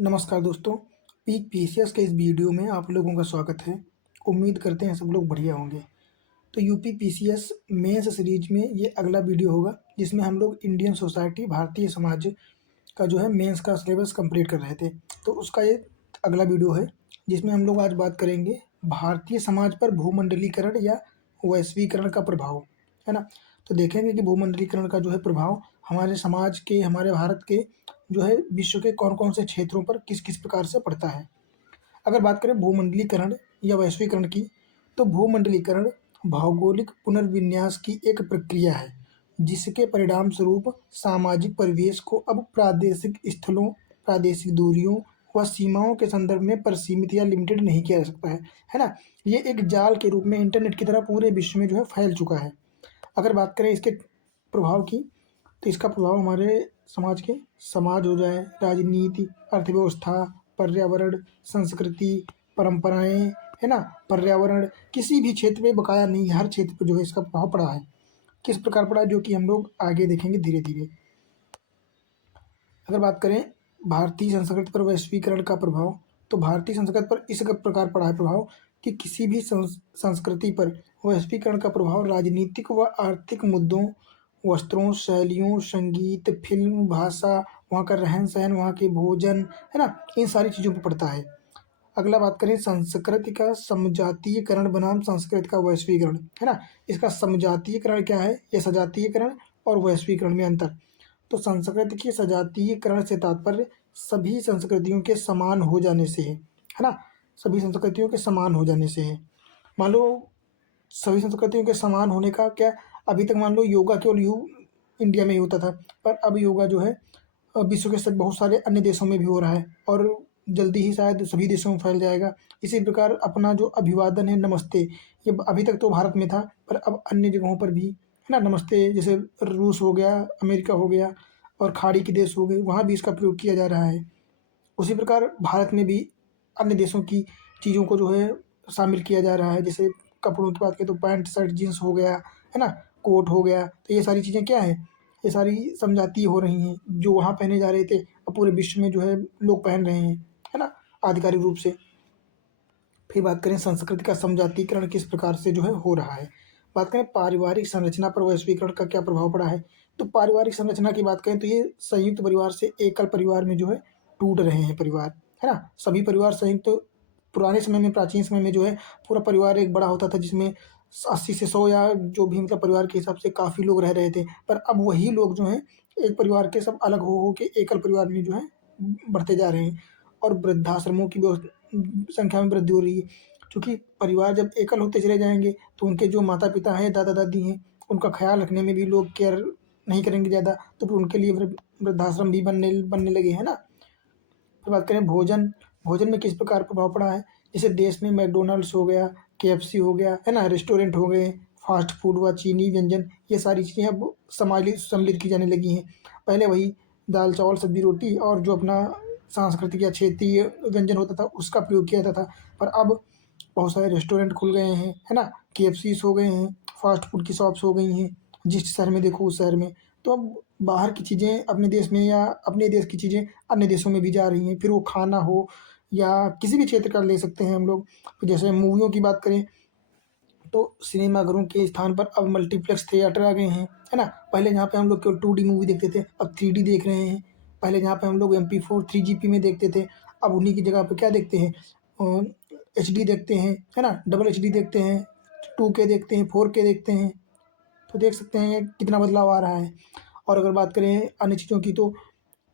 नमस्कार दोस्तों, peak PCS के इस वीडियो में आप लोगों का स्वागत है। उम्मीद करते हैं सब लोग बढ़िया होंगे। तो यूपी पीसीएस मेंस सीरीज में ये अगला वीडियो होगा जिसमें हम लोग इंडियन सोसाइटी भारतीय समाज का जो है मेंस का सिलेबस कंप्लीट कर रहे थे। तो उसका ये अगला वीडियो है जिसमें हम लोग आज बात करेंगे भारतीय समाज पर भूमंडलीकरण या वैश्वीकरण का प्रभाव, है ना। तो देखेंगे कि भूमंडलीकरण का जो है प्रभाव हमारे समाज के, हमारे भारत के जो है विश्व के कौन-कौन से क्षेत्रों पर किस-किस प्रकार से पड़ता है। अगर बात करें भूमंडलीकरण या वैश्वीकरण की, तो भूमंडलीकरण भौगोलिक पुनर्विन्यास की एक प्रक्रिया है, जिसके परिणामस्वरूप सामाजिक परिवेश को अब प्रादेशिक स्थलों, प्रादेशिक दूरियों व सीमाओं के संदर्भ में परिसीमित या लिमिटेड नहीं किया जा सकता है ना? ये एक जाल के रूप में इंटरनेट की तरह पूरे विश्व में जो है फैल चुका है। अगर बात करें इसके प्रभाव की, तो इसका प्रभाव हमारे समाज हो जाए, राजनीति, अर्थव्यवस्था, पर्यावरण, संस्कृति, परंपराएँ, है ना? पर्यावरण किसी भी क्षेत्र में बकाया नहीं है, हर क्षेत्र पे जो है इसका प्रभाव पड़ा है। किस प्रकार पड़ा है जो कि हम लोग आगे देखेंगे धीरे-धीरे। अगर बात करें भारतीय संस्कृति पर वैश्वीकरण का प्रभाव, तो भारतीय संस्कृति पर इस प्रकार पड़ा है प्रभाव कि किसी भी संस्कृति पर वैश्वीकरण का प्रभाव राजनीतिक व आर्थिक मुद्दों, वस्त्रों, शैलियों, संगीत, फ़िल्म, भाषा, वहाँ का रहन-सहन, वहाँ के भोजन, है ना? इन सारी चीज़ों पे पड़ता है। अगला बात करें संस्कृति का समजातीयकरण बनाम संस्कृति का वैश्वीकरण, है ना? इसका समजातीयकरण क्या है? ये सजातीयकरण और वैश्वीकरण में अंतर। तो संस्कृति के सजातीयकरण से तात्पर्य सभी संस्कृतियों के समान हो जाने से है ना? सभी संस्कृतियों के समान हो जाने से है। मान लो सभी संस्कृतियों के समान होने का क्या, अभी तक मान लो योगा केवल इंडिया में ही होता था, पर अब योगा जो है विश्व के बहुत सारे अन्य देशों में भी हो रहा है और जल्दी ही शायद सभी देशों में फैल जाएगा। इसी प्रकार अपना जो अभिवादन है नमस्ते, ये अभी तक तो भारत में था, पर अब अन्य जगहों पर भी, है ना, नमस्ते, जैसे रूस हो गया, अमेरिका हो गया और खाड़ी के देश हो गए, वहाँ भी इसका प्रयोग किया जा रहा है। उसी प्रकार भारत में भी अन्य देशों की चीज़ों को जो है शामिल किया जा रहा है। जैसे कपड़ों की बात करें तो पैंट, शर्ट, जीन्स हो गया, है ना? कोट हो गया, तो ये सारी चीज़ें क्या हैं? ये सारी समझाती हो रही हैं, जो वहाँ पहने जा रहे थे, अब पूरे विश्व में जो है लोग पहन रहे हैं, है ना? आधिकारिक रूप से। फिर बात करें संस्कृति का समजातीकरण किस प्रकार से जो है हो रहा है। बात करें पारिवारिक संरचना पर वैश्वीकरण का क्या प्रभाव पड़ा है, तो पारिवारिक संरचना की बात करें तो ये संयुक्त परिवार से एकल परिवार में जो है टूट रहे हैं परिवार, है ना? सभी परिवार संयुक्त, पुराने समय में, प्राचीन समय में जो है पूरा परिवार एक बड़ा होता था जिसमें 80 से 100 या जो भी मतलब परिवार के हिसाब से काफ़ी लोग रह रहे थे। पर अब वही लोग जो हैं एक परिवार के सब अलग हो के एकल परिवार में जो है बढ़ते जा रहे हैं और वृद्धाश्रमों की संख्या में वृद्धि हो रही है। क्योंकि परिवार जब एकल होते चले जाएँगे तो उनके जो माता-पिता हैं, दादा-दादी हैं, उनका ख़्याल रखने में भी लोग केयर नहीं करेंगे ज़्यादा, तो फिर उनके लिए वृद्धाश्रम भी बनने लगे, है ना? फिर बात करें भोजन, भोजन में किस प्रकार प्रभाव पड़ा है? जैसे देश में मैकडॉनल्ड्स हो गया, केएफसी हो गया, है ना? रेस्टोरेंट हो गए, फ़ास्ट फूड व चीनी व्यंजन, ये सारी चीज़ें अब सम्मिलित की जाने लगी हैं। पहले वही दाल, चावल, सब्ज़ी, रोटी और जो अपना सांस्कृतिक या क्षेत्रीय व्यंजन होता था, उसका प्रयोग किया जाता था। पर अब बहुत सारे रेस्टोरेंट खुल गए हैं, है ना? केएफसीज़ हो गए हैं, फ़ास्ट फूड की शॉप्स हो गई हैं, जिस शहर में देखो उस शहर में। तो अब बाहर की चीज़ें अपने देश में या अपने देश की चीज़ें अन्य देशों में भी जा रही हैं, फिर वो खाना हो या किसी भी क्षेत्र का ले सकते हैं हम लोग। जैसे मूवियों की बात करें तो सिनेमाघरों के स्थान पर अब मल्टीप्लेक्स थिएटर आ गए हैं, है ना? पहले जहाँ पे हम लोग केवल 2D मूवी देखते थे, अब 3D देख रहे हैं। पहले जहाँ पे हम लोग MP4, 3GP में देखते थे, अब उन्हीं की जगह पे क्या देखते हैं, HD देखते हैं, है ना? डबल HD देखते हैं, 2K देखते हैं, 4K देखते हैं। तो देख सकते हैं कितना बदलाव आ रहा है। और अगर बात करें अन्य चीज़ों की, तो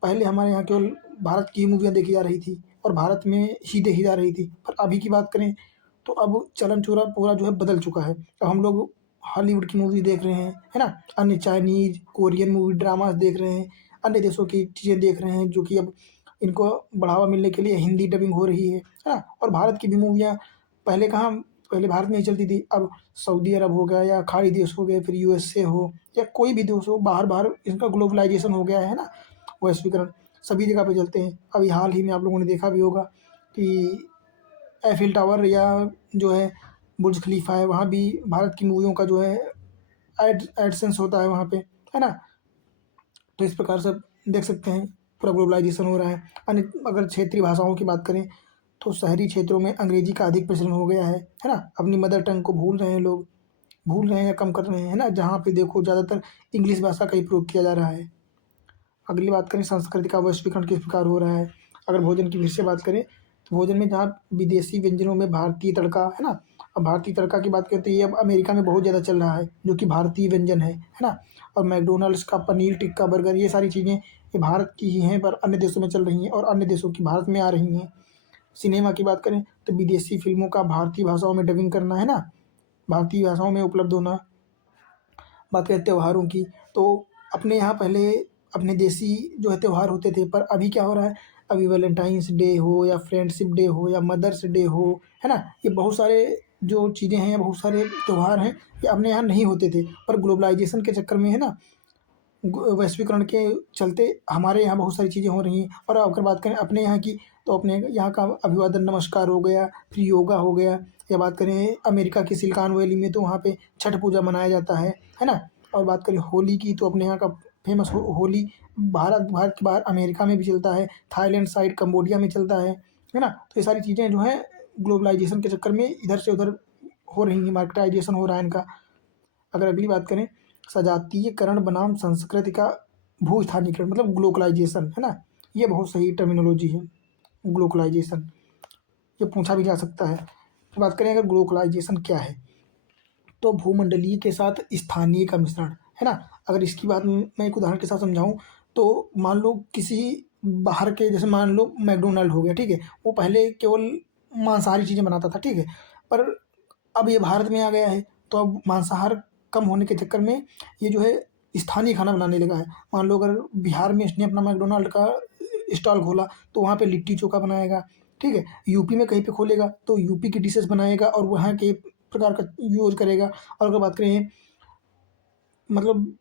पहले हमारे यहाँ केवल भारत की ही मूवियाँ देखी जा रही थी और भारत में ही देखी जा रही थी। पर अभी की बात करें तो अब चलन चूरा पूरा जो है बदल चुका है। अब हम लोग हॉलीवुड की मूवी देख रहे हैं, है ना? अन्य चाइनीज़, कोरियन मूवी ड्रामास देख रहे हैं, अन्य देशों की चीज़ें देख रहे हैं जो कि अब इनको बढ़ावा मिलने के लिए हिंदी डबिंग हो रही है ना? और भारत की भी मूवियाँ पहले कहाँ, पहले भारत में ही चलती थी, अब सऊदी अरब हो गया या खाड़ी देश हो गए, फिर यूएसए हो या कोई भी देश हो, बाहर-बाहर इनका ग्लोबलाइज़ेशन हो गया है ना? वैश्वीकरण सभी जगह पे चलते हैं। अभी हाल ही में आप लोगों ने देखा भी होगा कि एफिल टावर या जो है बुर्ज खलीफा है, वहाँ भी भारत की मूवियों का जो है एडसेंस होता है वहाँ पे, है ना? तो इस प्रकार से देख सकते हैं। पूरा ग्लोबलाइजेशन हो रहा है। अन्य अगर क्षेत्रीय भाषाओं की बात करें तो शहरी क्षेत्रों में अंग्रेजी का अधिक प्रचलन हो गया है ना? अपनी मदर टंग को भूल रहे हैं लोग, भूल रहे हैं या कम कर रहे हैं, है ना? जहाँ पे देखो ज़्यादातर इंग्लिश भाषा का ही प्रयोग किया जा रहा है। अगली बात करें संस्कृति का वैश्वीकरण किस प्रकार हो रहा है। अगर भोजन की फिर से बात करें तो भोजन में जहाँ विदेशी व्यंजनों में भारतीय तड़का, है ना? अब भारतीय तड़का की बात करें तो ये अब अमेरिका में बहुत ज़्यादा चल रहा है, जो कि भारतीय व्यंजन है ना? और मैकडॉनल्ड्स का पनीर टिक्का बर्गर, ये सारी चीज़ें ये भारत की ही हैं पर अन्य देशों में चल रही हैं और अन्य देशों की भारत में आ रही हैं। सिनेमा की बात करें तो विदेशी फिल्मों का भारतीय भाषाओं में डबिंग करना, है ना? भारतीय भाषाओं में उपलब्ध होना। बात करें त्योहारों की तो अपने यहाँ पहले अपने देसी जो है त्योहार होते थे, पर अभी क्या हो रहा है, अभी वैलेंटाइंस डे हो या फ्रेंडशिप डे हो या मदर्स डे हो, है ना? ये बहुत सारे जो चीज़ें हैं या बहुत सारे त्योहार हैं, ये अपने यहाँ नहीं होते थे, पर ग्लोबलाइजेशन के चक्कर में, है ना, वैश्वीकरण के चलते हमारे यहाँ बहुत सारी चीज़ें हो रही हैं। और अगर बात करें अपने यहाँ की तो अपने यहाँ का अभिवादन नमस्कार हो गया, फिर योगा हो गया, या बात करें अमेरिका की सिलिकॉन वैली में तो वहाँ पे छठ पूजा मनाया जाता है ना? और बात करें होली की तो अपने यहाँ का फेमस होली भारत के बाहर अमेरिका में भी चलता है, थाईलैंड साइड कंबोडिया में चलता है ना? तो ये सारी चीज़ें जो हैं ग्लोबलाइजेशन के चक्कर में इधर से उधर हो रही हैं, मार्केटाइजेशन हो रहा है इनका। अगर अगली बात करें सजातीयकरण बनाम संस्कृति का भू-स्थानीयकरण मतलब ग्लोबलाइजेशन, है ना? ये बहुत सही टर्मिनोलॉजी है, ग्लोबलाइजेशन, ये पूछा भी जा सकता है। तो बात करें अगर ग्लोबलाइजेशन क्या है, तो भूमंडलीय के साथ स्थानीय का मिश्रण, है ना? अगर इसकी बात मैं एक उदाहरण के साथ समझाऊँ तो मान लो किसी बाहर के, जैसे मान लो मैकडॉनल्ड हो गया, ठीक है? वो पहले केवल मांसाहारी चीज़ें बनाता था, ठीक है? पर अब ये भारत में आ गया है, तो अब मांसाहार कम होने के चक्कर में ये जो है स्थानीय खाना बनाने लगा है। मान लो अगर बिहार में इसने अपना मैकडॉनल्ड का स्टॉल खोला, तो वहाँ पे लिट्टी-चोखा बनाएगा, ठीक है? यूपी में कहीं पे खोलेगा, तो यूपी की डिशेज़ बनाएगा और वहाँ के प्रकार का यूज़ करेगा। और अगर बात करें मतलब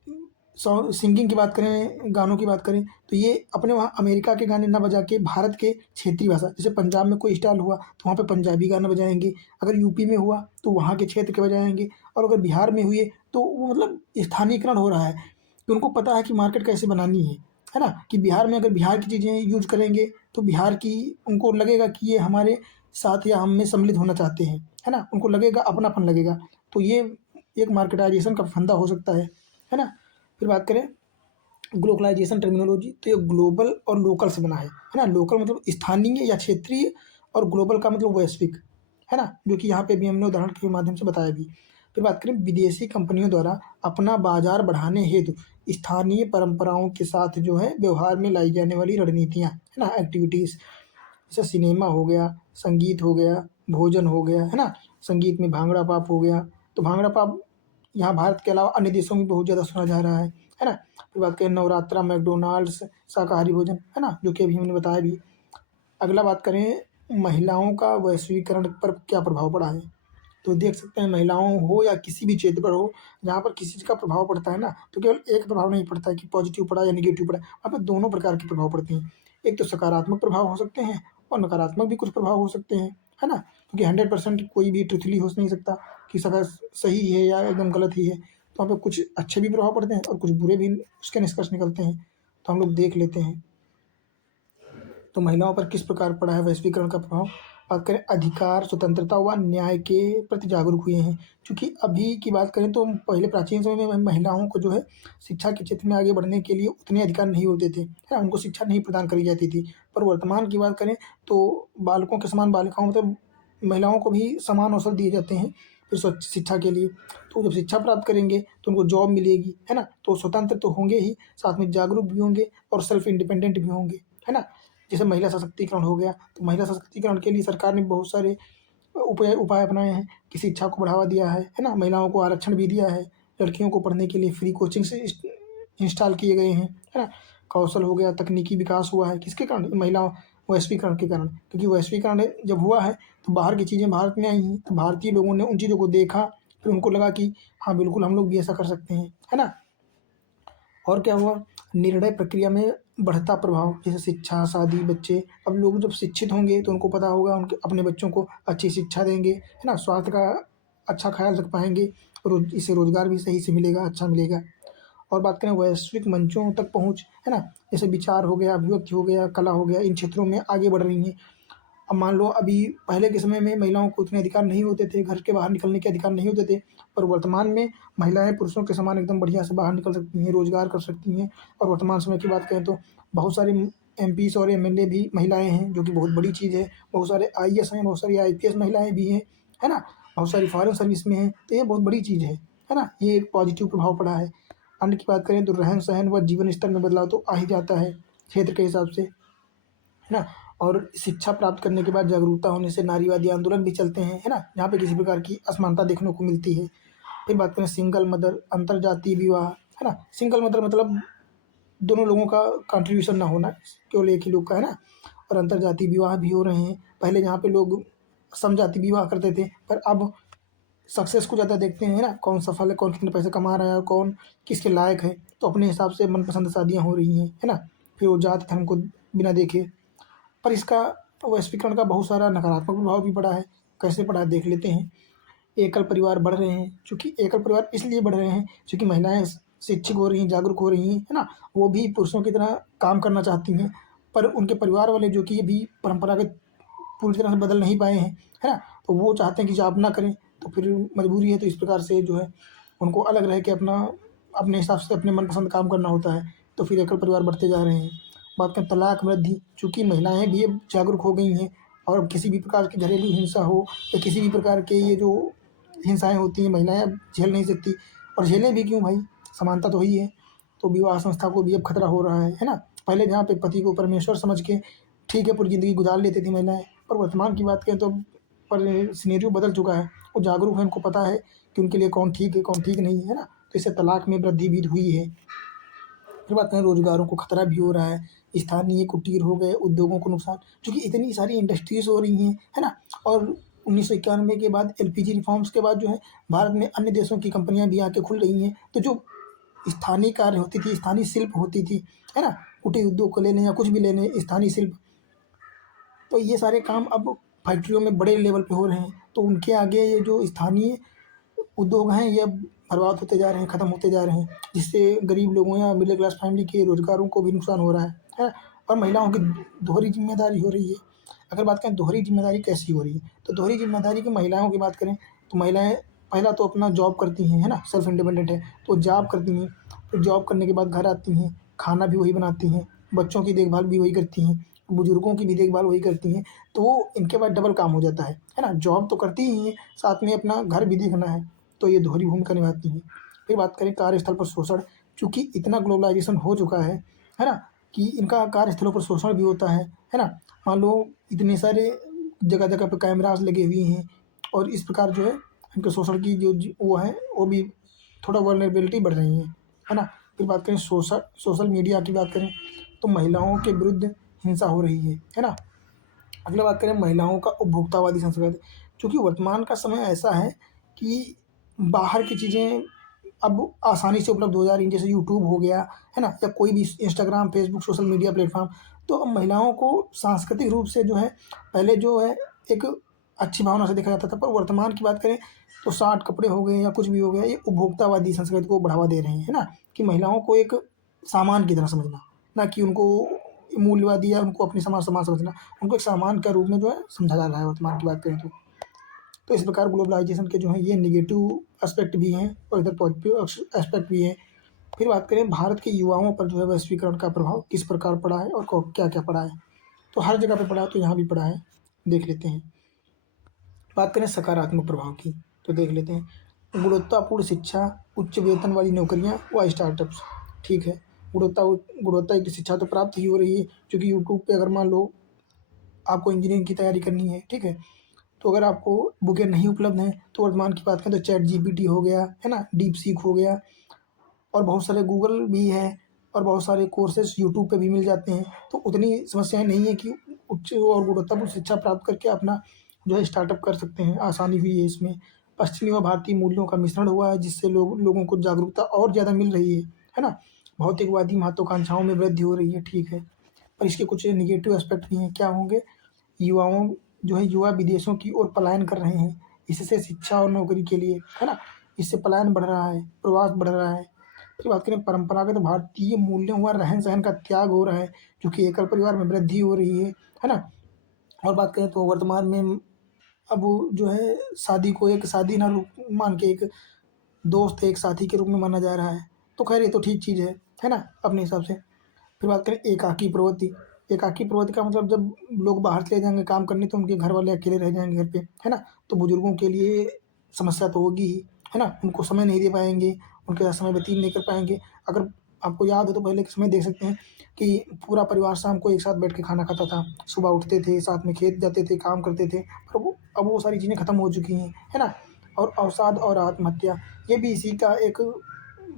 सिंगिंग की बात करें, गानों की बात करें, तो ये अपने वहाँ अमेरिका के गाने ना बजा के भारत के क्षेत्रीय भाषा, जैसे पंजाब में कोई स्टाइल हुआ तो वहाँ पे पंजाबी गाना बजाएँगे, अगर यूपी में हुआ तो वहाँ के क्षेत्र के बजाएँगे, और अगर बिहार में हुए तो वो मतलब स्थानीयकरण हो रहा है कि उनको पता है कि मार्केट कैसे बनानी है ना? कि बिहार में अगर बिहार की चीज़ें यूज़ करेंगे तो बिहार की उनको लगेगा कि ये हमारे साथ या हम में सम्मिलित होना चाहते हैं, है ना? उनको लगेगा, अपनापन लगेगा। तो ये एक मार्केटाइज़ेशन का फंदा हो सकता है ना? फिर बात करें ग्लोबलाइजेशन टर्मिनोलॉजी, तो ये ग्लोबल और लोकल से बना है ना? लोकल मतलब स्थानीय या क्षेत्रीय और ग्लोबल का मतलब वैश्विक, है ना? जो कि यहाँ पे भी हमने उदाहरण के माध्यम से बताया भी। फिर बात करें विदेशी कंपनियों द्वारा अपना बाजार बढ़ाने हेतु स्थानीय परंपराओं के साथ जो है व्यवहार में लाई जाने वाली रणनीतियाँ, है ना? एक्टिविटीज़, जैसे सिनेमा हो गया, संगीत हो गया, भोजन हो गया, है ना? संगीत में भांगड़ा पॉप हो गया, तो भांगड़ा पॉप यहाँ भारत के अलावा अन्य देशों में बहुत ज़्यादा सुना जा रहा है ना? फिर बात करें नवरात्रा, मैकडॉनल्ड्स, शाकाहारी भोजन, है ना? जो कि अभी हमने बताया भी। अगला बात करें महिलाओं का वैश्वीकरण पर क्या प्रभाव पड़ा है? तो देख सकते हैं महिलाओं हो या किसी भी क्षेत्र पर हो, जहाँ पर किसी चीज़ का प्रभाव पड़ता है ना, तो केवल एक प्रभाव नहीं पड़ता है कि पॉजिटिव पड़ा या नेगेटिव पड़ा, वहाँ पे दोनों प्रकार के प्रभाव पड़ते हैं। एक तो सकारात्मक प्रभाव हो सकते हैं और नकारात्मक भी कुछ प्रभाव हो सकते हैं, है ना? क्योंकि 100% कोई भी ट्रुथली हो नहीं सकता कि सब सही है या एकदम गलत ही है। तो वहाँ पे कुछ अच्छे भी प्रभाव पड़ते हैं और कुछ बुरे भी उसके निष्कर्ष निकलते हैं। तो हम लोग देख लेते हैं। तो महिलाओं पर किस प्रकार पड़ा है वैश्वीकरण का प्रभाव? बात करें अधिकार, स्वतंत्रता व न्याय के प्रति जागरूक हुए हैं। चूँकि अभी की बात करें तो पहले प्राचीन समय में महिलाओं को जो है शिक्षा के क्षेत्र में आगे बढ़ने के लिए उतने अधिकार नहीं होते थे, है ना? उनको शिक्षा नहीं प्रदान करी जाती थी। पर वर्तमान की बात करें तो बालकों के समान बालिकाओं मतलब महिलाओं को भी समान अवसर दिए जाते हैं फिर स्वच्छ शिक्षा के लिए। तो जब शिक्षा प्राप्त करेंगे तो उनको जॉब मिलेगी, है ना? तो स्वतंत्र तो होंगे ही, साथ में जागरूक भी होंगे और सेल्फ इंडिपेंडेंट भी होंगे, है ना? जैसे महिला सशक्तिकरण हो गया, तो महिला सशक्तिकरण के लिए सरकार ने बहुत सारे उपाय अपनाए हैं कि शिक्षा को बढ़ावा दिया है ना? महिलाओं को आरक्षण भी दिया है, लड़कियों को पढ़ने के लिए फ्री कोचिंग से इंस्टॉल किए गए हैं, है ना? कौशल हो गया, तकनीकी विकास हुआ है, किसके कारण? महिला वैश्वीकरण के कारण। क्योंकि वैश्वीकरण जब हुआ है, तो बाहर की चीज़ें भारत में आई हैं, तो भारतीय लोगों ने उन चीज़ों को देखा, फिर उनको लगा कि हाँ, बिल्कुल हम लोग भी ऐसा कर सकते हैं, है ना? और क्या हुआ? निर्णय प्रक्रिया में बढ़ता प्रभाव, जैसे शिक्षा, शादी, बच्चे। अब लोग जब शिक्षित होंगे तो उनको पता होगा, उनके अपने बच्चों को अच्छी शिक्षा देंगे, है ना? स्वास्थ्य का अच्छा ख़्याल रख पाएँगे, इससे रोज़गार भी सही से मिलेगा, अच्छा मिलेगा। और बात करें वैश्विक मंचों तक पहुँच, है ना? जैसे विचार हो गया, अभिव्यक्ति हो गया, कला हो गया, इन क्षेत्रों में आगे बढ़ रही हैं। अब मान लो अभी पहले के समय में महिलाओं को उतने अधिकार नहीं होते थे, घर के बाहर निकलने के अधिकार नहीं होते थे, पर वर्तमान में महिलाएँ पुरुषों के समान एकदम बढ़िया से बाहर निकल सकती हैं, रोज़गार कर सकती हैं। और वर्तमान समय की बात करें तो बहुत सारे एमपीज़ और एमएलए भी महिलाएँ हैं, जो कि बहुत बड़ी चीज़ है। बहुत सारे आईएएस हैं, बहुत सारी आईपीएस महिलाएँ भी हैं, है ना? बहुत सारी फॉरेन सर्विस में हैं, तो ये बहुत बड़ी चीज़ है ना? ये एक पॉजिटिव प्रभाव पड़ा है। अन्य की बात करें तो रहन-सहन व जीवन स्तर में बदलाव तो आ ही जाता है, क्षेत्र के हिसाब से, है ना? और शिक्षा प्राप्त करने के बाद जागरूकता होने से नारीवादी आंदोलन भी चलते हैं, है ना? जहाँ पे किसी प्रकार की असमानता देखने को मिलती है। फिर बात करें सिंगल मदर, अंतरजातीय विवाह, है ना? सिंगल मदर मतलब दोनों लोगों का कंट्रीब्यूशन ना होना, केवल एक ही लोग का, है ना? और अंतरजातीय विवाह भी हो रहे हैं। पहले जहाँ पे लोग समजाति विवाह करते थे, पर अब सक्सेस को ज़्यादा देखते हैं, है ना? कौन सफल है, कौन कितने पैसे कमा रहा है, कौन किसके लायक है, तो अपने हिसाब से मनपसंद शादियाँ हो रही हैं, है ना? फिर वो जात धर्म को बिना देखे। पर इसका वैश्वीकरण का बहुत सारा नकारात्मक प्रभाव भी पड़ा है। कैसे पड़ा है देख लेते हैं। एकल परिवार बढ़ रहे हैं, चूँकि एकल परिवार इसलिए बढ़ रहे हैं क्योंकि महिलाएँ शिक्षित हो रही हैं, जागरूक हो रही हैं, है ना? वो भी पुरुषों की तरह काम करना चाहती हैं, पर उनके परिवार वाले जो कि अभी परंपरागत पूरी तरह से बदल नहीं पाए हैं, है ना? तो वो चाहते हैं कि जॉब ना करें, तो फिर मजबूरी है, तो इस प्रकार से जो है उनको अलग रह के अपना अपने हिसाब से अपने मनपसंद काम करना होता है, तो फिर एकल परिवार बढ़ते जा रहे हैं। बात करें तलाक वृद्धि, चूँकि महिलाएँ भी अब जागरूक हो गई हैं और किसी भी प्रकार की घरेलू हिंसा हो या किसी भी प्रकार के ये जो हिंसाएँ होती हैं, महिलाएँ अब झेल नहीं सकती, और झेलें भी क्यों भाई, समानता तो वही है। तो विवाह संस्था को भी अब खतरा हो रहा है ना? पहले जहाँ पे पति को परमेश्वर समझ के ठीक है पूरी ज़िंदगी गुज़ार लेती थी महिलाएँ, पर वर्तमान की बात करें तो पर सिनेरियो बदल चुका है। वो जागरूक हैं, उनको पता है कि उनके लिए कौन ठीक है, कौन ठीक नहीं है ना? तो इससे तलाक में वृद्धि भी हुई है। फिर बात करें रोज़गारों को खतरा भी हो रहा है, स्थानीय कुटीर हो गए, उद्योगों को नुकसान, क्योंकि इतनी सारी इंडस्ट्रीज़ हो रही हैं, है ना? और 1991 के बाद एलपीजी रिफॉर्म्स के बाद जो है भारत में अन्य देशों की कंपनियाँ भी आके खुल रही हैं, तो जो स्थानीय कार्य होती थी, स्थानीय शिल्प होती थी, है ना? कुटीर उद्योग को ले लें या कुछ भी ले लें, स्थानीय शिल्प, तो ये सारे काम अब फैक्ट्रियों में बड़े लेवल पे हो रहे हैं, तो उनके आगे ये जो स्थानीय उद्योग हैं ये अब बर्बाद होते जा रहे हैं, ख़त्म होते जा रहे हैं, जिससे गरीब लोगों या मिडिल क्लास फैमिली के रोज़गारों को भी नुकसान हो रहा है? और महिलाओं की दोहरी ज़िम्मेदारी हो रही है। अगर बात करें दोहरी ज़िम्मेदारी कैसी हो रही है, तो दोहरी ज़िम्मेदारी की महिलाओं की बात करें, तो महिलाएँ पहला तो अपना जॉब करती हैं, है ना? सेल्फ इंडिपेंडेंट है, तो जॉब करती हैं, फिर जॉब करने के बाद घर आती हैं, खाना भी वही बनाती हैं, बच्चों की देखभाल भी वही करती हैं, बुजुर्गों की भी देखभाल वही करती हैं, तो वो इनके पास डबल काम हो जाता है ना? जॉब तो करती ही हैं, साथ में अपना घर भी देखना है, तो ये दोहरी भूमिका निभाती हैं। फिर बात करें कार्यस्थल पर शोषण, चूँकि इतना ग्लोबलाइज़ेशन हो चुका है ना? कि इनका कार्यस्थलों पर शोषण भी होता है ना? मान लो इतने सारे जगह-जगह पे कैमराज़ लगे हुए हैं और इस प्रकार जो है इनके शोषण की जो वो है वो भी थोड़ा वल्नरेबिलिटी बढ़ रही है ना? फिर बात करें सोशल मीडिया की बात करें, तो महिलाओं के विरुद्ध हिंसा हो रही है ना? अगला बात करें महिलाओं का उपभोक्तावादी संस्कृति, चूँकि वर्तमान का समय ऐसा है कि बाहर की चीज़ें अब आसानी से उपलब्ध हो जा रही हैं, जैसे यूट्यूब हो गया, है ना? या कोई भी Instagram, Facebook, social media platform. तो अब महिलाओं को सांस्कृतिक रूप से जो है, पहले जो है एक अच्छी भावना से देखा जाता था, पर वर्तमान की बात करें तो शार्ट कपड़े हो गए या कुछ भी हो गया, ये उपभोक्तावादी संस्कृति को बढ़ावा दे रहे हैं, है ना? कि महिलाओं को एक सामान की तरह समझना, ना कि उनको मूल्यवादी या उनको अपनी समान समझना, उनको एक सामान के रूप में जो है समझा जा रहा है वर्तमान की बात करें तो। तो इस प्रकार ग्लोबलाइज़ेशन के जो हैं ये नेगेटिव एस्पेक्ट भी हैं और इधर पॉजिटिव एस्पेक्ट भी हैं। फिर बात करें भारत के युवाओं पर जो है वैश्वीकरण का प्रभाव किस प्रकार पड़ा है और क्या-क्या पड़ा है? तो हर जगह पे पड़ा है, तो यहाँ भी पड़ा है, देख लेते हैं। बात करें सकारात्मक प्रभाव की, तो देख लेते हैं। गुणवत्तापूर्ण शिक्षा, उच्च वेतन वाली नौकरियाँ व स्टार्टअप्स, ठीक है। गुणवत्ता की शिक्षा तो प्राप्त ही हो रही है, क्योंकि यूट्यूब पे अगर मान लो आपको इंजीनियरिंग की तैयारी करनी है, ठीक है? तो अगर आपको बुकें नहीं उपलब्ध हैं, तो वर्तमान की बात करें तो चैट जीपीटी हो गया, है ना? डीपसीक हो गया और बहुत सारे गूगल भी हैं और बहुत सारे कोर्सेज़ यूट्यूब पे भी मिल जाते हैं। तो उतनी समस्याएँ नहीं है कि उच्च और गुणवत्तापूर्ण शिक्षा प्राप्त करके अपना जो है स्टार्टअप कर सकते हैं, आसानी हुई है इसमें। पश्चिमी व भारतीय मूल्यों का मिश्रण हुआ है, जिससे लोगों को जागरूकता और ज़्यादा मिल रही है ना? भौतिकवादी महत्वाकांक्षाओं में वृद्धि हो रही है, ठीक है। पर इसके कुछ नेगेटिव एस्पेक्ट भी हैं, क्या होंगे? युवाओं जो है युवा विदेशों की ओर पलायन कर रहे हैं, इससे शिक्षा और नौकरी के लिए, है ना? इससे पलायन बढ़ रहा है, प्रवास बढ़ रहा है। की बात करें परंपरागत भारतीय मूल्यों व रहन-सहन का त्याग हो रहा है, क्योंकि एकल परिवार में वृद्धि हो रही है ना? और बात करें तो वर्तमान में अब जो है शादी को एक शादी ना मान के एक दोस्त, एक साथी के रूप में माना जा रहा है। तो खैर ये तो ठीक चीज़ है ना? अपने हिसाब से। फिर बात करें एकाकी प्रवृत्ति। एकाकी प्रवृत्ति का मतलब जब लोग बाहर चले जाएँगे काम करने तो उनके घर वाले अकेले रह जाएँगे घर पे, है ना? तो बुजुर्गों के लिए समस्या तो होगी ही, है ना? उनको समय नहीं दे पाएँगे, उनके साथ समय व्यतीत नहीं कर पाएँगे। अगर आपको याद हो तो पहले के समय देख सकते हैं कि पूरा परिवार शाम को एक साथ बैठ के खाना खाता था। सुबह उठते थे, साथ में खेत जाते थे, काम करते थे। पर वो अब वो सारी चीज़ें खत्म हो चुकी हैं, है ना? और अवसाद और आत्महत्या, ये भी इसी का एक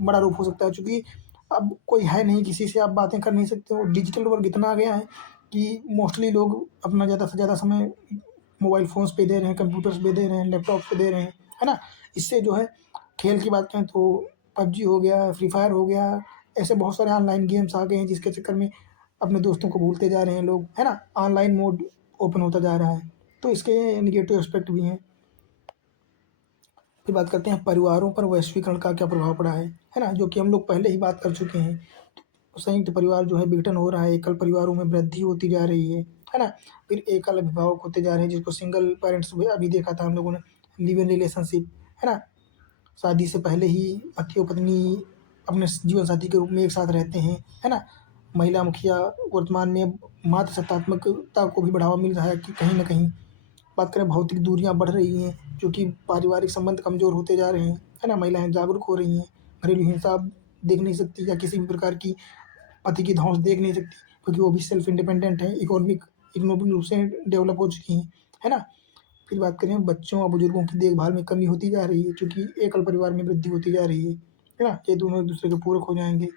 बड़ा रूप हो सकता है, चूँकि अब कोई है नहीं, किसी से आप बातें कर नहीं सकते हो। डिजिटल वर्क इतना आ गया है कि मोस्टली लोग अपना ज़्यादा से ज़्यादा समय मोबाइल फ़ोन्स पे दे रहे हैं, कंप्यूटर्स पे दे रहे हैं, लैपटॉप पे दे रहे हैं, है ना? इससे जो है खेल की बात करें तो पबजी हो गया, फ्री फायर हो गया, ऐसे बहुत सारे ऑनलाइन गेम्स आ गए हैं जिसके चक्कर में अपने दोस्तों को भूलते जा रहे हैं लोग, है ना? ऑनलाइन मोड ओपन होता जा रहा है, तो इसके नेगेटिव एस्पेक्ट भी हैं। फिर बात करते हैं परिवारों पर वैश्वीकरण का क्या प्रभाव पड़ा है ना? जो कि हम लोग पहले ही बात कर चुके हैं। संयुक्त परिवार जो है विघटन हो रहा है, एकल परिवारों में वृद्धि होती जा रही है ना? फिर एकल अभिभावक होते जा रहे हैं जिसको सिंगल पेरेंट्स भी अभी देखा था हम लोगों ने, लिव इन रिलेशनशिप, है ना? शादी से पहले ही पति और पत्नी अपने जीवन साथी के रूप में एक साथ रहते हैं, है ना? महिला मुखिया वर्तमान में मातृ सत्तात्मकता को भी बढ़ावा मिल रहा है कि कहीं न कहीं। बात करें भौतिक दूरियाँ बढ़ रही हैं, क्योंकि पारिवारिक संबंध कमज़ोर होते जा रहे हैं, है ना? महिलाएँ जागरूक हो रही हैं, घरेलू हिंसा देख नहीं सकती या किसी भी प्रकार की पति की धौंस देख नहीं सकती, क्योंकि वो भी सेल्फ इंडिपेंडेंट है, इकोनॉमिक रूप से डेवलप हो चुकी हैं, है ना? फिर बात करें बच्चों और बुजुर्गों की देखभाल में कमी होती जा रही है, क्योंकि एकल परिवार में वृद्धि होती जा रही है ना? ये दोनों एक-दूसरे के पूरक हो जाएँगे।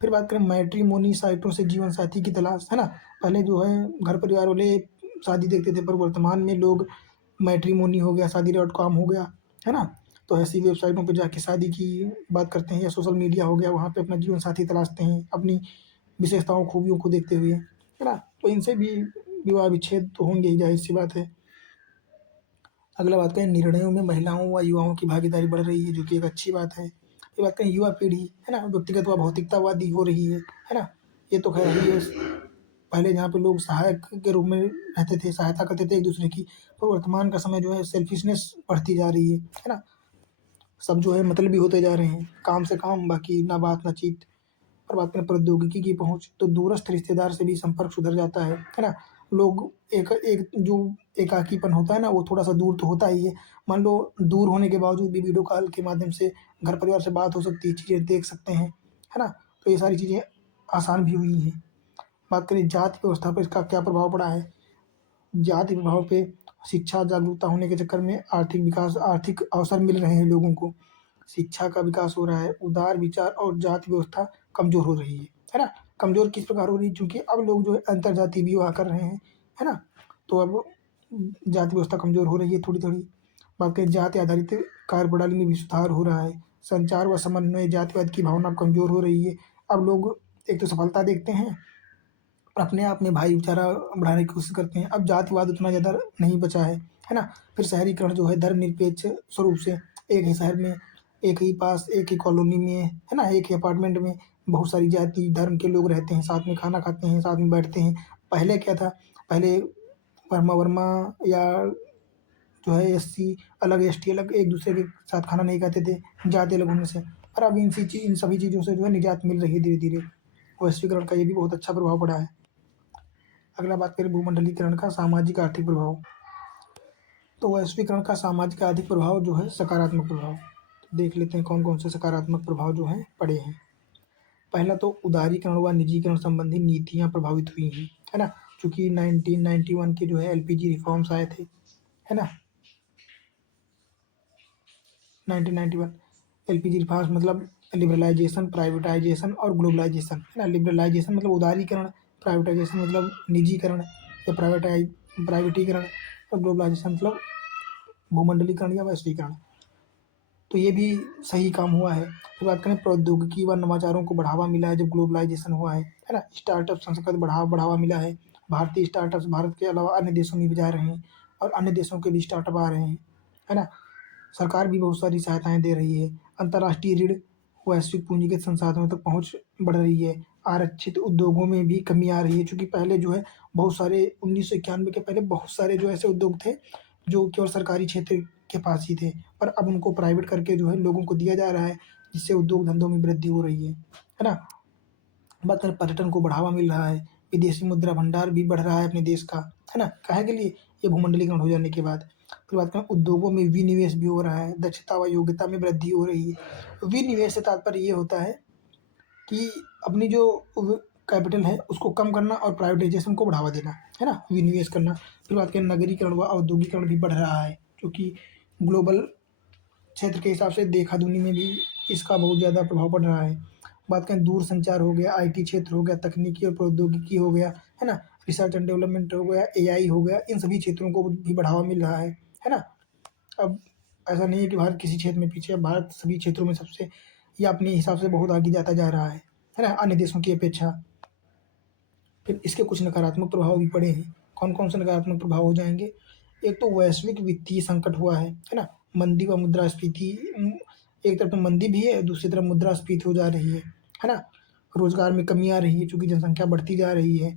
फिर बात करें मैट्रिमोनी साइटों से जीवन साथी की तलाश, है ना? पहले जो है घर परिवार वाले शादी देखते थे, पर वर्तमान में लोग मैट्रिमोनी हो गया, शादी डॉट कॉम हो गया, है ना? तो ऐसी वेबसाइटों पे जाके शादी की बात करते हैं, या सोशल मीडिया हो गया, वहाँ पे अपना जीवन साथी तलाशते हैं, अपनी विशेषताओं, खूबियों को देखते हुए, है ना? तो इनसे भी विवाह विच्छेद तो होंगे ही, ज़ाहिर-सी बात है। अगला बात करें निर्णयों में महिलाओं व युवाओं की भागीदारी बढ़ रही है, जो कि एक अच्छी बात है। फिर बात करें युवा पीढ़ी, है ना? व्यक्तिगत व भौतिकतावादी हो रही है ना? ये तो खैर ही है। पहले जहाँ पे लोग सहायक के रूप में रहते थे, सहायता करते थे एक-दूसरे की, पर वर्तमान का समय जो है सेल्फिशनेस बढ़ती जा रही है ना? सब जो है मतलबी होते जा रहे हैं, काम से काम, बाकी ना बात ना चीत। और बात करें प्रौद्योगिकी की पहुँच, तो दूरस्थ रिश्तेदार से भी संपर्क सुधर जाता है ना? लोग एक एक जो एकाकीपन होता है ना, वो थोड़ा-सा दूर तो होता ही है। मान लो दूर होने के बावजूद भी वीडियो कॉल के माध्यम से घर परिवार से बात हो सकती है, चीज़ें देख सकते हैं, है ना? तो ये सारी चीज़ें आसान भी हुई हैं। बात करें जाति व्यवस्था पर इसका क्या प्रभाव पड़ा है? जाति प्रभाव पे शिक्षा जागरूकता होने के चक्कर में आर्थिक विकास, आर्थिक अवसर मिल रहे हैं लोगों को। शिक्षा का विकास हो रहा है, उदार विचार और जाति व्यवस्था कमज़ोर हो रही है ना? कमज़ोर किस प्रकार हो रही है? क्योंकि अब लोग जो है अंतरजातीय विवाह कर रहे हैं, है ना? तो अब जाति व्यवस्था कमज़ोर हो रही है थोड़ी-थोड़ी। बात करें जाति आधारित कार्यप्रणाली में भी सुधार हो रहा है। संचार व समन्वय, जातिवाद की भावना कमज़ोर हो रही है। अब लोग एक तो सफलता देखते हैं, अपने आप में भाईचारा बढ़ाने की कोशिश करते हैं। अब जातिवाद उतना ज़्यादा नहीं बचा है ना? फिर शहरीकरण जो है धर्मनिरपेक्ष स्वरूप से एक ही शहर में, एक ही पास, एक ही कॉलोनी में, है ना? एक ही अपार्टमेंट में बहुत सारी जाति, धर्म के लोग रहते हैं, साथ में खाना खाते हैं, साथ में बैठते हैं। पहले क्या था? पहले वर्मा-वर्मा या जो है एससी अलग, एसटी अलग, एक-दूसरे के साथ खाना नहीं खाते थे, जाति अलग होने से। पर अब इन सभी चीज़ों से जो है निजात मिल रही है धीरे-धीरे। वैश्वीकरण का ये भी बहुत अच्छा प्रभाव पड़ा है। अगला बात करें भूमंडलीकरण का सामाजिक आर्थिक प्रभाव। तो वैश्वीकरण का सामाजिक आर्थिक प्रभाव जो है सकारात्मक प्रभाव। तो देख लेते हैं कौन-कौन से सकारात्मक प्रभाव जो हैं पड़े हैं। पहला तो उदारीकरण व निजीकरण संबंधी नीतियाँ प्रभावित हुई हैं, है ना? चूँकि 1991 के जो है एलपीजी रिफॉर्म्स आए थे, है ना? 1991 एलपीजी रिफॉर्म्स मतलब लिबरलाइज़ेशन, प्राइवेटाइज़ेशन और ग्लोबलाइज़ेशन, है ना? लिबरलाइज़ेशन मतलब उदारीकरण, प्राइवेटाइज़ेशन मतलब निजीकरण या प्राइवेटीकरण, और ग्लोबलाइज़ेशन मतलब भूमंडलीकरण या वैश्वीकरण। तो ये भी सही काम हुआ है। फिर बात करें प्रौद्योगिकी व नवाचारों को बढ़ावा मिला है जब ग्लोबलाइज़ेशन हुआ है ना? स्टार्टअप संस्कृति बढ़ावा मिला है। भारतीय स्टार्टअप्स भारत के अलावा अन्य देशों में भी जा रहे हैं, और अन्य देशों के भी स्टार्टअप आ रहे हैं, है ना? सरकार भी बहुत सारी सहायताएँ दे रही है। अंतर्राष्ट्रीय ऋण वैश्विक पूंजीगत संसाधनों तक पहुँच बढ़ रही है। आरक्षित उद्योगों में भी कमी आ रही है, चूँकि पहले जो है बहुत सारे 1991 के पहले बहुत सारे जो ऐसे उद्योग थे, जो केवल सरकारी क्षेत्र के पास ही थे, पर अब उनको प्राइवेट करके जो है लोगों को दिया जा रहा है, जिससे उद्योग धंधों में वृद्धि हो रही है ना? बात करें पर्यटन को बढ़ावा मिल रहा है, विदेशी मुद्रा भंडार भी बढ़ रहा है अपने देश का, है ना? काहे के लिए? ये भूमंडलीकरण हो जाने के बाद। फिर बात करें उद्योगों में विनिवेश भी हो रहा है, दक्षता व योग्यता में वृद्धि हो रही है। विनिवेश से तात्पर्य ये होता है कि अपनी जो कैपिटल है उसको कम करना और प्राइवेटाइजेशन को बढ़ावा देना, है ना? विनिवेश करना। फिर बात करें नगरीकरण व औद्योगिकरण भी बढ़ रहा है, क्योंकि ग्लोबल क्षेत्र के हिसाब से देखा दुनी में भी इसका बहुत ज़्यादा प्रभाव पड़ रहा है। बात करें दूरसंचार हो गया, आईटी क्षेत्र हो गया, तकनीकी और प्रौद्योगिकी हो गया, है ना? रिसर्च एंड डेवलपमेंट हो गया, एआई हो गया, इन सभी क्षेत्रों को भी बढ़ावा मिल रहा है ना? अब ऐसा नहीं है कि भारत किसी क्षेत्र में पीछे है, भारत सभी क्षेत्रों में सबसे या अपने हिसाब से बहुत आगे जाता जा रहा है ना? अन्य देशों की अपेक्षा। फिर इसके कुछ नकारात्मक प्रभाव भी पड़े हैं। कौन-कौन से नकारात्मक प्रभाव हो जाएँगे? एक तो वैश्विक वित्तीय संकट हुआ है ना? मंदी व मुद्रास्फीति एक तरफ तो मंदी भी है, दूसरी तरफ मुद्रास्फीति हो जा रही है ना? रोज़गार में कमी आ रही है चूँकि जनसंख्या बढ़ती जा रही है।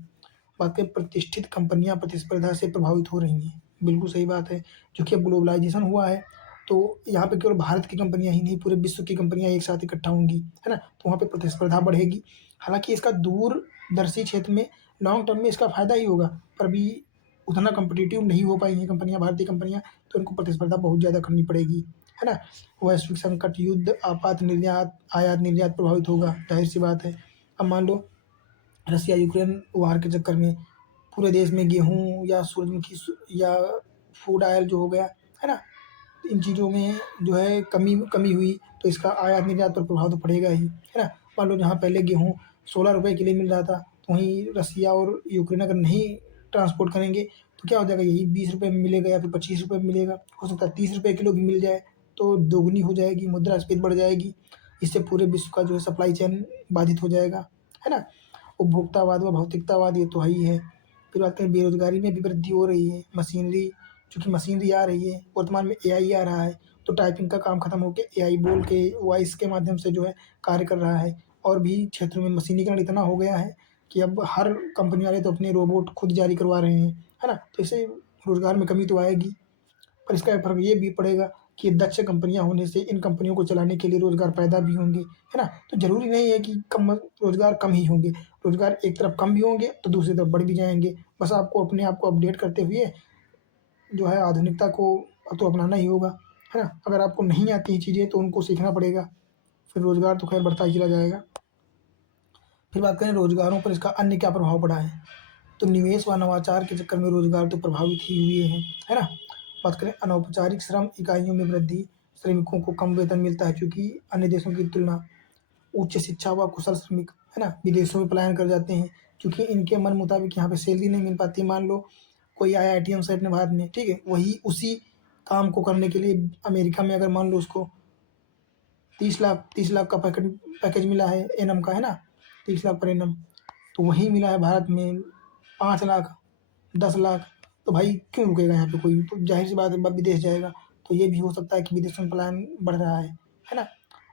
बात करें प्रतिष्ठित कंपनियाँ प्रतिस्पर्धा से प्रभावित हो रही हैं। बिल्कुल सही बात है, क्योंकि अब ग्लोबलाइज़ेशन हुआ है, तो यहाँ पे केवल भारत की कंपनियाँ ही नहीं, पूरे विश्व की कंपनियाँ एक साथ इकट्ठा होंगी, है ना? तो वहाँ पे प्रतिस्पर्धा बढ़ेगी। हालाँकि इसका दूरदर्शी क्षेत्र में लॉन्ग टर्म में इसका फ़ायदा ही होगा, पर अभी उतना कॉम्पिटिटिव नहीं हो पाई हैं कंपनियाँ, भारतीय कंपनियाँ, तो इनको प्रतिस्पर्धा बहुत ज़्यादा करनी पड़ेगी, है ना? वैश्विक संकट, युद्ध, आपात निर्यात, आयात-निर्यात प्रभावित होगा, ज़ाहिर-सी बात है। अब मान लो रसिया यूक्रेन वार के चक्कर में पूरे देश में गेहूँ या सूरजमुखी या फूड ऑयल जो हो गया, है ना? इन चीज़ों में जो है कमी कमी हुई, तो इसका आयात निर्यात पर प्रभाव तो पड़ेगा ही, है ना? मान लो जहाँ पहले गेहूँ 16 रुपए के लिए मिल रहा था, तो वहीं रसिया और यूक्रेन अगर नहीं ट्रांसपोर्ट करेंगे, तो क्या हो जाएगा? यही 20 रुपए में मिलेगा या फिर 25 रुपए में मिलेगा। हो सकता है 30 रुपए किलो भी मिल जाए, तो दोगुनी हो जाएगी, मुद्रास्फीति बढ़ जाएगी। इससे पूरे विश्व का जो है सप्लाई चेन बाधित हो जाएगा, है ना? उपभोक्तावाद व भौतिकतावाद ये तो है ही है। फिर बात करें बेरोज़गारी में भी वृद्धि हो रही है, चूँकि मशीनरी आ रही है, वर्तमान में एआई आ रहा है, तो टाइपिंग का काम खत्म होके एआई बोल के वॉइस के माध्यम से जो है कार्य कर रहा है। और भी क्षेत्रों में मशीनीकरण इतना हो गया है कि अब हर कंपनी वाले तो अपने रोबोट खुद जारी करवा रहे हैं, है ना? तो इससे रोज़गार में कमी तो आएगी, पर इसका फ़र्क ये भी पड़ेगा कि दक्ष कंपनियाँ होने से इन कंपनियों को चलाने के लिए रोज़गार पैदा भी होंगे, है ना? तो ज़रूरी नहीं है कि कम रोज़गार कम ही होंगे, रोज़गार एक तरफ कम भी होंगे तो दूसरी तरफ बढ़ भी जाएँगे। बस आपको अपने आप को अपडेट करते हुए जो है आधुनिकता को तो अपनाना ही होगा, है ना? अगर आपको नहीं आती हैं चीज़ें तो उनको सीखना पड़ेगा, फिर रोज़गार तो खैर बढ़ता ही चला जाएगा। फिर बात करें रोज़गारों पर इसका अन्य क्या प्रभाव पड़ा है, तो निवेश व नवाचार के चक्कर में रोज़गार तो प्रभावित ही हुए हैं, है ना? बात करें अनौपचारिक श्रम इकाइयों में वृद्धि, श्रमिकों को कम वेतन मिलता है क्योंकि अन्य देशों की तुलना उच्च शिक्षा व कुशल श्रमिक, है ना? विदेशों में पलायन कर जाते हैं, क्योंकि इनके मन मुताबिक यहाँ पे सैलरी नहीं मिल पाती। मान लो कोई आईआईटीएन है अपने भारत में, ठीक है? वही उसी काम को करने के लिए अमेरिका में अगर मान लो उसको 30 लाख का पैकेज मिला है एनम का, है ना? 30 लाख पर एनम, तो वही मिला है भारत में 5 लाख, 10 लाख, तो भाई क्यों रुकेगा यहाँ पे कोई? तो जाहिर सी बात है विदेश जाएगा। तो ये भी हो सकता है कि विदेशों में पलायन बढ़ रहा है ना?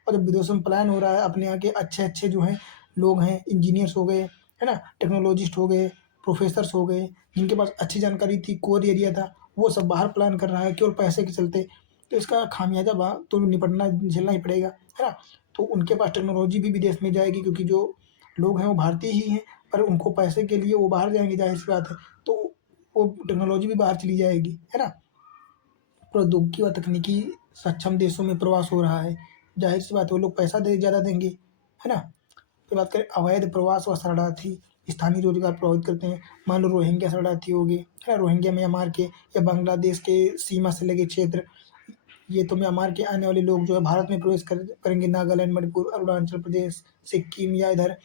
और जब विदेशों में पलायन हो रहा है, अपने यहाँ के अच्छे-अच्छे जो हैं लोग हैं, इंजीनियर्स हो गए, है ना? टेक्नोलॉजिस्ट हो गए, प्रोफ़ेसर्स हो गए, जिनके पास अच्छी जानकारी थी, कोर एरिया था, वो सब बाहर पलायन कर रहा है केवल पैसे के चलते। तो इसका खामियाज़ा तो निपटना झेलना ही पड़ेगा, है ना? तो उनके पास टेक्नोलॉजी भी विदेश में जाएगी, क्योंकि जो लोग हैं वो भारतीय ही हैं, पर उनको पैसे के लिए वो बाहर जाएँगे, ज़ाहिर-सी बात है। तो वो टेक्नोलॉजी भी बाहर चली जाएगी, है ना? प्रौद्योगिकी व तकनीकी सक्षम देशों में प्रवास हो रहा है, ज़ाहिर-सी बात है वो लोग पैसा दे ज़्यादा देंगे, है ना? फिर बात करें अवैध प्रवास व शरणार्थी स्थानीय रोज़गार प्रभावित करते हैं। मान लो रोहिंग्या शरणार्थी हो गए, है ना? रोहिंग्या म्यांमार के या बांग्लादेश के सीमा से लगे क्षेत्र, ये तो म्यांमार के आने वाले लोग जो है भारत में प्रवेश करेंगे, नागालैंड, मणिपुर, अरुणाचल प्रदेश, सिक्किम या इधर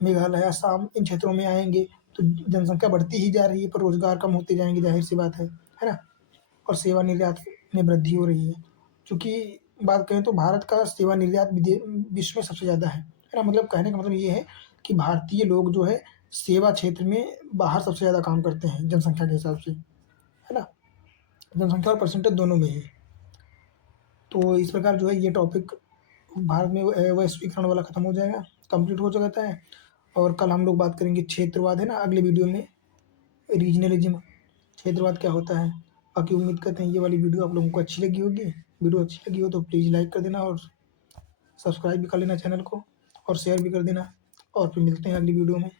मेघालय, असम, इन क्षेत्रों में आएँगे, तो जनसंख्या बढ़ती ही जा रही है, पर रोज़गार कम होते जाएँगे, ज़ाहिर-सी बात है ना? और सेवा निर्यात में वृद्धि हो रही है, चूँकि बात करें तो भारत का सेवा निर्यात विश्व में सबसे ज़्यादा है ना? मतलब कहने का मतलब ये है कि भारतीय लोग जो है सेवा क्षेत्र में बाहर सबसे ज़्यादा काम करते हैं जनसंख्या के हिसाब से, है ना? जनसंख्या और परसेंटेज दोनों में ही। तो इस प्रकार जो है ये टॉपिक भारत में वैश्वीकरण वाला ख़त्म हो जाएगा, कंप्लीट हो जाता है। और कल हम लोग बात करेंगे क्षेत्रवाद, है ना, अगले वीडियो में रीजनलिज्म, क्षेत्रवाद क्या होता है। बाकी उम्मीद करते हैं ये वाली वीडियो आप लोगों को अच्छी लगी होगी। वीडियो अच्छी लगी हो तो प्लीज़ लाइक कर देना और सब्सक्राइब भी कर लेना चैनल को और शेयर भी कर देना। और फिर मिलते हैं अगली वीडियो में।